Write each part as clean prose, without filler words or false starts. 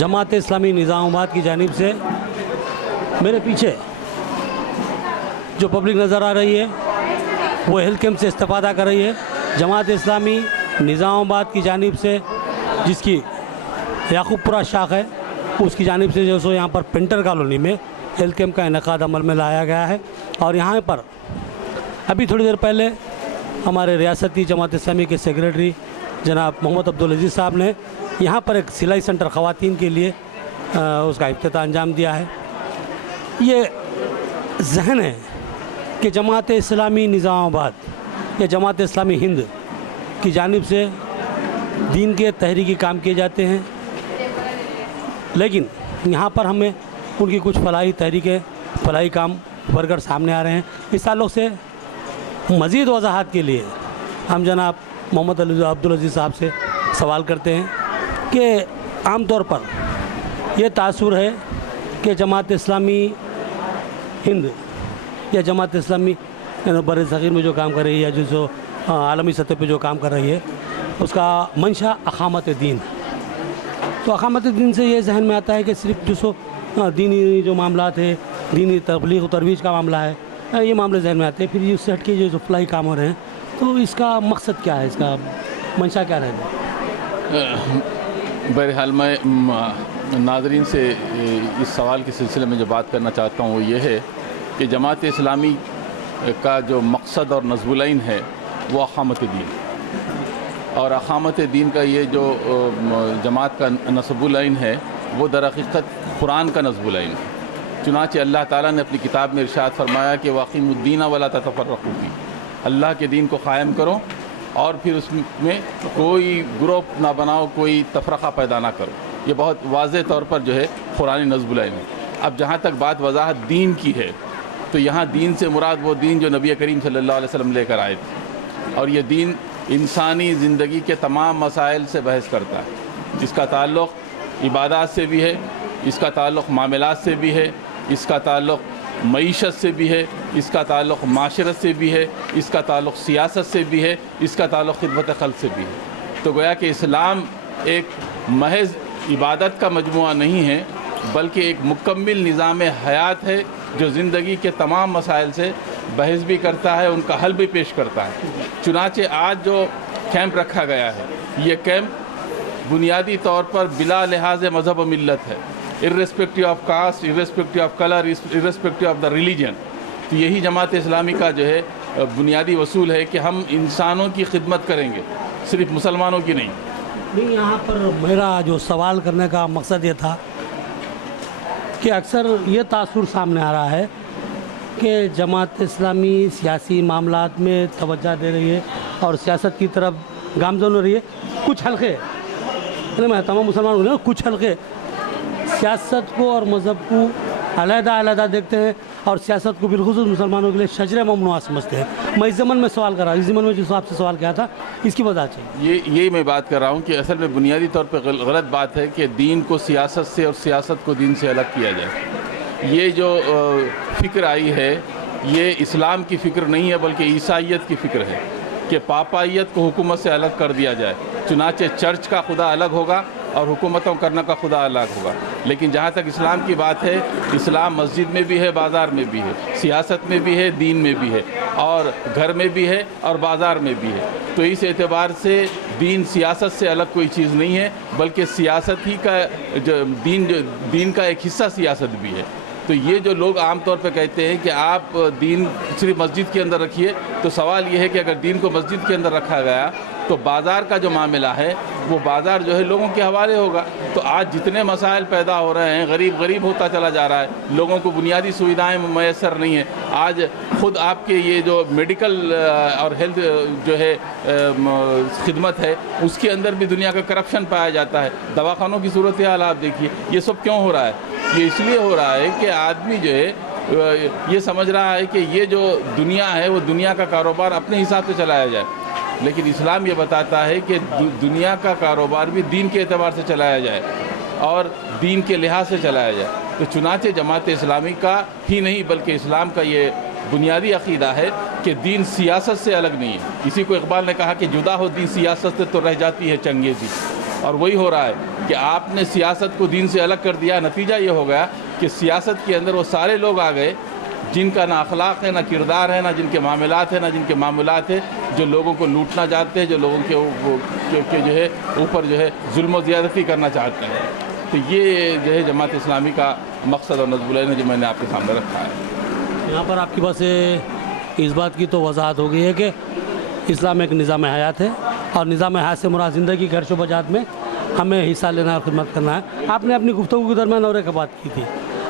جماعت اسلامی نظام آباد کی جانب سے میرے پیچھے جو پبلک نظر آ رہی ہے وہ ہیلتھ کیمپ سے استفادہ کر رہی ہے. جماعت اسلامی نظام آباد کی جانب سے جس کی یعقوب پورہ شاخ ہے اس کی جانب سے جو سو یہاں پر پینٹر کالونی میں ہیلتھ کیمپ کا انعقاد عمل میں لایا گیا ہے. اور یہاں پر ابھی تھوڑی دیر پہلے ہمارے ریاستی جماعت اسلامی کے سیکریٹری جناب محمد عبدالعزیز صاحب نے یہاں پر ایک سلائی سینٹر خواتین کے لیے اس کا افتتاح انجام دیا ہے. یہ ذہن ہے کہ جماعت اسلامی نظام آباد یا جماعت اسلامی ہند کی جانب سے دین کے تحریکی کام کیے جاتے ہیں، لیکن یہاں پر ہمیں ان کی کچھ فلاحی کام ورکر سامنے آ رہے ہیں. اس تعلق سے مزید وضاحت کے لیے ہم جناب محمد عبدالعزیز صاحب سے سوال کرتے ہیں کہ عام طور پر یہ تاثر ہے کہ جماعت اسلامی ہند یا جماعت اسلامی بر صغیر میں جو کام کر رہی ہے یا جو سو عالمی سطح پہ جو کام کر رہی ہے اس کا منشا اقامت دین. تو اقامت دین سے یہ ذہن میں آتا ہے کہ صرف جو سو دینی جو معاملات ہے، دینی تبلیغ و ترویج کا معاملہ ہے، یہ معاملے ذہن میں آتے ہیں. پھر یہ اس سے ہٹ کے جو فلاحی کام ہو رہے ہیں تو اس کا مقصد کیا ہے، اس کا منشا کیا رہے گا؟ بہرحال میں ناظرین سے اس سوال کے سلسلے میں جو بات کرنا چاہتا ہوں وہ یہ ہے کہ جماعت اسلامی کا جو مقصد اور نصب العین ہے وہ اقامت دین، اور اقامت دین کا یہ جو جماعت کا نصب العین ہے وہ در حقیقت قرآن کا نصب العین ہے. چنانچہ اللہ تعالیٰ نے اپنی کتاب میں ارشاد فرمایا کہ وَأَقِیمُوا الدِّینَ وَلَا تَتَفَرَّقُوا فِیہ، اللہ کے دین کو قائم کرو اور پھر اس میں کوئی گروپ نہ بناؤ، کوئی تفرقہ پیدا نہ کرو. یہ بہت واضح طور پر جو ہے قرآن نصب العین ہے. اب جہاں تک بات وضاحت دین کی ہے تو یہاں دین سے مراد وہ دین جو نبی کریم صلی اللہ علیہ وسلم لے کر آئے تھے، اور یہ دین انسانی زندگی کے تمام مسائل سے بحث کرتا ہے. اس کا تعلق عبادات سے بھی ہے، اس کا تعلق معاملات سے بھی ہے، اس کا تعلق معیشت سے بھی ہے، اس کا تعلق معاشرت سے بھی ہے، اس کا تعلق سیاست سے بھی ہے، اس کا تعلق خدمت خلق سے بھی ہے. تو گویا کہ اسلام ایک محض عبادت کا مجموعہ نہیں ہے بلکہ ایک مکمل نظام حیات ہے جو زندگی کے تمام مسائل سے بحث بھی کرتا ہے، ان کا حل بھی پیش کرتا ہے. چنانچہ آج جو کیمپ رکھا گیا ہے یہ کیمپ بنیادی طور پر بلا لحاظ مذہب و ملت ہے، irrespective of cost, irrespective of colour, irrespective of the religion. تو یہی جماعت اسلامی کا جو ہے بنیادی اصول ہے کہ ہم انسانوں کی خدمت کریں گے، صرف مسلمانوں کی نہیں. یہاں پر میرا جو سوال کرنے کا مقصد یہ تھا کہ اکثر یہ تاثر سامنے آ رہا ہے کہ جماعت اسلامی سیاسی معاملات میں توجہ دے رہی ہے اور سیاست کی طرف گامزن ہو رہی ہے. کچھ حلقے، میں تمام مسلمان ہوں، کچھ حلقے سیاست کو اور مذہب کو علیحدہ دیکھتے ہیں اور سیاست کو بالخصوص مسلمانوں کے لیے شجر ممنوع سمجھتے ہیں. میں اس ضمن میں سوال کر رہا ہوں، اس ضمن میں جو آپ سے سوال کیا تھا اس کی وضاحت چاہیے. یہی میں بات کر رہا ہوں کہ اصل میں بنیادی طور پہ غلط بات ہے کہ دین کو سیاست سے اور سیاست کو دین سے الگ کیا جائے. یہ جو فکر آئی ہے یہ اسلام کی فکر نہیں ہے بلکہ عیسائیت کی فکر ہے کہ پاپائیت کو حکومت سے الگ کر دیا جائے. چنانچہ چرچ کا خدا الگ ہوگا اور حکومتوں کرنے کا خدا الگ ہوگا. لیکن جہاں تک اسلام کی بات ہے، اسلام مسجد میں بھی ہے، بازار میں بھی ہے، سیاست میں بھی ہے، دین میں بھی ہے، اور گھر میں بھی ہے اور بازار میں بھی ہے. تو اس اعتبار سے دین سیاست سے الگ کوئی چیز نہیں ہے بلکہ سیاست ہی کا دین کا ایک حصہ سیاست بھی ہے. تو یہ جو لوگ عام طور پہ کہتے ہیں کہ آپ دین صرف مسجد کے اندر رکھیے، تو سوال یہ ہے کہ اگر دین کو مسجد کے اندر رکھا گیا تو بازار کا جو معاملہ ہے وہ بازار جو ہے لوگوں کے حوالے ہوگا. تو آج جتنے مسائل پیدا ہو رہے ہیں، غریب ہوتا چلا جا رہا ہے، لوگوں کو بنیادی سویدھائیں میسر نہیں ہیں. آج خود آپ کے یہ جو میڈیکل اور ہیلتھ جو ہے خدمت ہے اس کے اندر بھی دنیا کا کرپشن پایا جاتا ہے. دواخانوں کی صورتحال آپ دیکھیے. یہ سب کیوں ہو رہا ہے؟ یہ اس لیے ہو رہا ہے کہ آدمی جو ہے یہ سمجھ رہا ہے کہ یہ جو دنیا ہے وہ دنیا کا کاروبار اپنے حساب سے چلایا جائے. لیکن اسلام یہ بتاتا ہے کہ دنیا کا کاروبار بھی دین کے اعتبار سے چلایا جائے اور دین کے لحاظ سے چلایا جائے. تو چنانچہ جماعت اسلامی کا ہی نہیں بلکہ اسلام کا یہ بنیادی عقیدہ ہے کہ دین سیاست سے الگ نہیں ہے. اسی کو اقبال نے کہا کہ جدا ہو دین سیاست سے تو رہ جاتی ہے چنگیزی. اور وہی ہو رہا ہے کہ آپ نے سیاست کو دین سے الگ کر دیا. نتیجہ یہ ہو گیا کہ سیاست کے اندر وہ سارے لوگ آ گئے جن کا نہ اخلاق ہے، نہ کردار ہے، نہ جن کے معاملات ہیں، نہ جن کے معمولات ہیں، جو لوگوں کو لوٹنا چاہتے ہیں، جو لوگوں کے جو ہے اوپر جو ہے ظلم و زیادتی کرنا چاہتے ہیں. تو یہ جو ہے جماعت اسلامی کا مقصد اور نصب العین ہے جو میں نے آپ کے سامنے رکھا ہے. یہاں پر آپ کی بات سے اس بات کی تو وضاحت ہو گئی ہے کہ اسلام ایک نظام حیات ہے، اور نظام حیات سے مراد زندگی کے ہر شعبہ جات میں ہمیں حصہ لینا اور خدمت کرنا ہے. آپ نے اپنی گفتگو کے درمیان اور ایک بات کی تھی،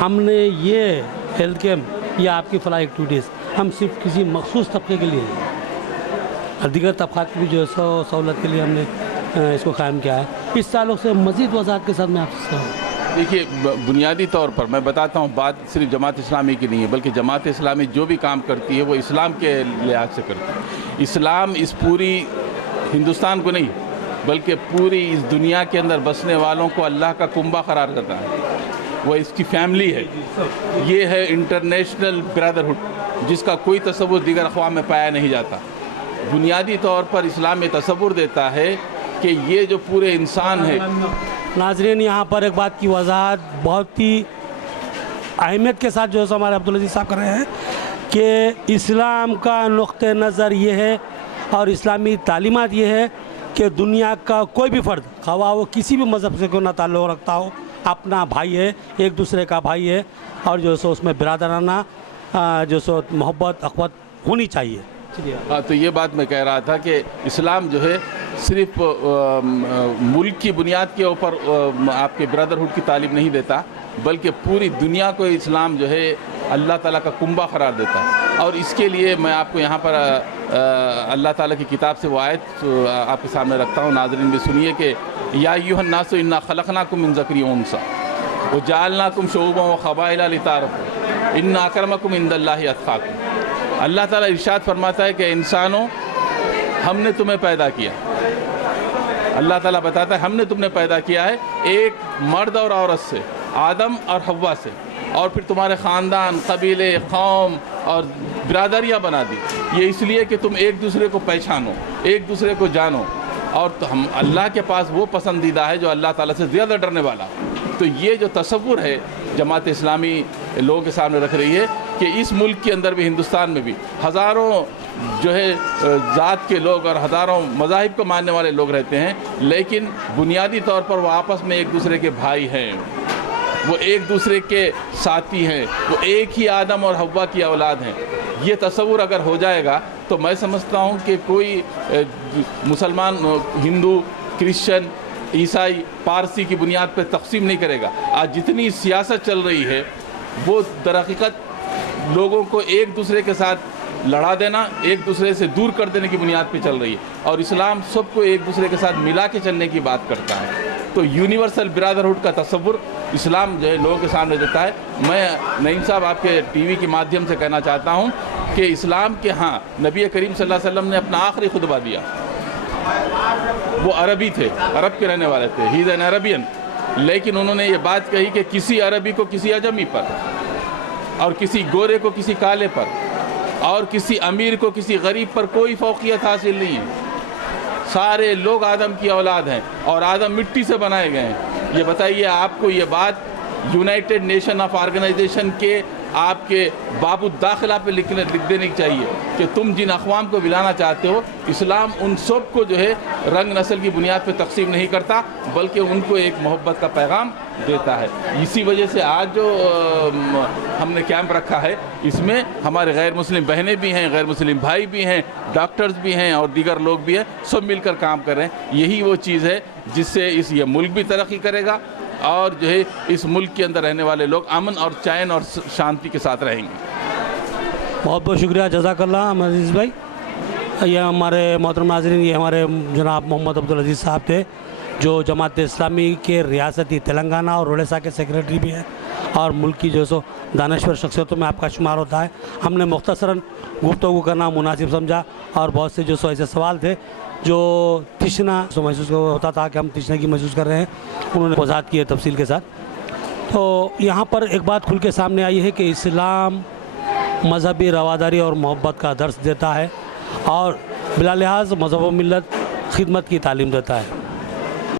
ہم نے یہ ہیلتھ کیمپ یا آپ کی فلاح ایکٹیویٹیز ہم صرف کسی مخصوص طبقے کے لیے اور دیگر طبقات کی بھی جو ہے سہولت کے لیے ہم نے اس کو قائم کیا ہے. اس تعلق سے مزید وضاحت کے ساتھ میں آپ سے دیکھیے، بنیادی طور پر میں بتاتا ہوں، بات صرف جماعت اسلامی کی نہیں ہے، بلکہ جماعت اسلامی جو بھی کام کرتی ہے وہ اسلام کے لحاظ سے کرتی ہے. اسلام اس پوری ہندوستان کو نہیں بلکہ پوری اس دنیا کے اندر بسنے والوں کو اللہ کا کنبہ قرار کرتا ہے. وہ اس کی فیملی ہے. یہ ہے انٹرنیشنل برادرہڈ جس کا کوئی تصور دیگر اقوام میں پایا نہیں جاتا. بنیادی طور پر اسلام یہ تصور دیتا ہے کہ یہ جو پورے انسان ہے. ناظرین، یہاں پر ایک بات کی وضاحت بہت ہی اہمیت کے ساتھ جو ہے ہمارے عبدالعزیز صاحب کر رہے ہیں کہ اسلام کا نقطہ نظر یہ ہے اور اسلامی تعلیمات یہ ہے کہ دنیا کا کوئی بھی فرد، خواہ وہ کسی بھی مذہب سے کیوں نہ تعلق رکھتا ہو، اپنا بھائی ہے، ایک دوسرے کا بھائی ہے، اور جو سو اس میں برادرانہ جو سو محبت اخوت ہونی چاہیے. ہاں، تو یہ بات میں کہہ رہا تھا کہ اسلام جو ہے صرف ملک کی بنیاد کے اوپر آپ کے برادرہڈ کی تعلیم نہیں دیتا، بلکہ پوری دنیا کو اسلام جو ہے اللہ تعالیٰ کا کنبہ قرار دیتا ہے. اور اس کے لیے میں آپ کو یہاں پر اللہ تعالیٰ کی کتاب سے وہ آیت آپ کے سامنے رکھتا ہوں. ناظرین بھی سنیے کہ یا ایھا الناس انا خلقناکم من ذکر و انثی وجعلناکم شعوبا وقبائل لتعارفوا ان اکرمکم عند اللہ اتقاکم. اللہ تعالیٰ ارشاد فرماتا ہے کہ انسانوں، ہم نے تمہیں پیدا کیا. اللہ تعالیٰ بتاتا ہے ہم نے تمہیں پیدا کیا ہے ایک مرد اور عورت سے، آدم اور حوا سے، اور پھر تمہارے خاندان، قبیلے، قوم اور برادریاں بنا دی. یہ اس لیے کہ تم ایک دوسرے کو پہچانو، ایک دوسرے کو جانو. اور ہم اللہ کے پاس وہ پسندیدہ ہے جو اللہ تعالیٰ سے زیادہ ڈرنے والا. تو یہ جو تصور ہے جماعت اسلامی لوگوں کے سامنے رکھ رہی ہے کہ اس ملک کے اندر بھی، ہندوستان میں بھی ہزاروں جو ہے ذات کے لوگ اور ہزاروں مذاہب کو ماننے والے لوگ رہتے ہیں، لیکن بنیادی طور پر وہ آپس میں ایک دوسرے کے بھائی ہیں، وہ ایک دوسرے کے ساتھی ہیں، وہ ایک ہی آدم اور حوا کی اولاد ہیں. یہ تصور اگر ہو جائے گا تو میں سمجھتا ہوں کہ کوئی مسلمان، ہندو، کرسچن، عیسائی، پارسی کی بنیاد پہ تقسیم نہیں کرے گا. آج جتنی سیاست چل رہی ہے وہ در حقیقت لوگوں کو ایک دوسرے کے ساتھ لڑا دینا، ایک دوسرے سے دور کر دینے کی بنیاد پہ چل رہی ہے. اور اسلام سب کو ایک دوسرے کے ساتھ ملا کے چلنے کی بات کرتا ہے. تو یونیورسل برادرہڈ کا تصور اسلام جو ہے لوگوں کے سامنے دیتا ہے. میں نعیم صاحب آپ کے ٹی وی کے مادھیم سے کہنا چاہتا ہوں کہ اسلام کے ہاں نبی کریم صلی اللہ علیہ وسلم نے اپنا آخری خطبہ دیا. وہ عربی تھے، عرب کے رہنے والے تھے، ہی از این عربین. لیکن انہوں نے یہ بات کہی کہ کسی عربی کو کسی اجمی پر، اور کسی گورے کو کسی کالے پر، اور کسی امیر کو کسی غریب پر کوئی فوقیت حاصل نہیں ہے. سارے لوگ آدم کی اولاد ہیں اور آدم مٹی سے بنائے گئے ہیں. یہ بتائیے آپ کو یہ بات یونائٹڈ نیشن آف آرگنائزیشن کے آپ کے باب الداخلہ پہ لکھ دینی چاہیے کہ تم جن اقوام کو ملانا چاہتے ہو، اسلام ان سب کو جو ہے رنگ نسل کی بنیاد پہ تقسیم نہیں کرتا، بلکہ ان کو ایک محبت کا پیغام دیتا ہے. اسی وجہ سے آج جو ہم نے کیمپ رکھا ہے اس میں ہمارے غیر مسلم بہنیں بھی ہیں، غیر مسلم بھائی بھی ہیں، ڈاکٹرز بھی ہیں اور دیگر لوگ بھی ہیں، سب مل کر کام کر رہے ہیں. یہی وہ چیز ہے جس سے یہ ملک بھی ترقی کرے گا اور جو ہے اس ملک کے اندر رہنے والے لوگ امن اور چین اور شانتی کے ساتھ رہیں گے. بہت بہت شکریہ، جزاک اللہ عزیز بھائی. یہ ہمارے محترم ناظرین، یہ ہمارے جناب محمد عبدالعزیز صاحب تھے جو جماعت اسلامی کے ریاستی تلنگانہ اور اڑیسہ کے سیکریٹری بھی ہیں اور ملک کی جو سو دانشور شخصیتوں میں آپ کا شمار ہوتا ہے. ہم نے مختصراً گفتگو کرنا مناسب سمجھا اور بہت سے جو سو ایسے سوال تھے جو تشنا سو محسوس ہوتا تھا کہ ہم تشنگی محسوس کر رہے ہیں، انہوں نے وضاحت کی ہے تفصیل کے ساتھ. تو یہاں پر ایک بات کھل کے سامنے آئی ہے کہ اسلام مذہبی رواداری اور محبت کا درس دیتا ہے اور بلا لحاظ مذہب و ملت خدمت کی تعلیم دیتا ہے.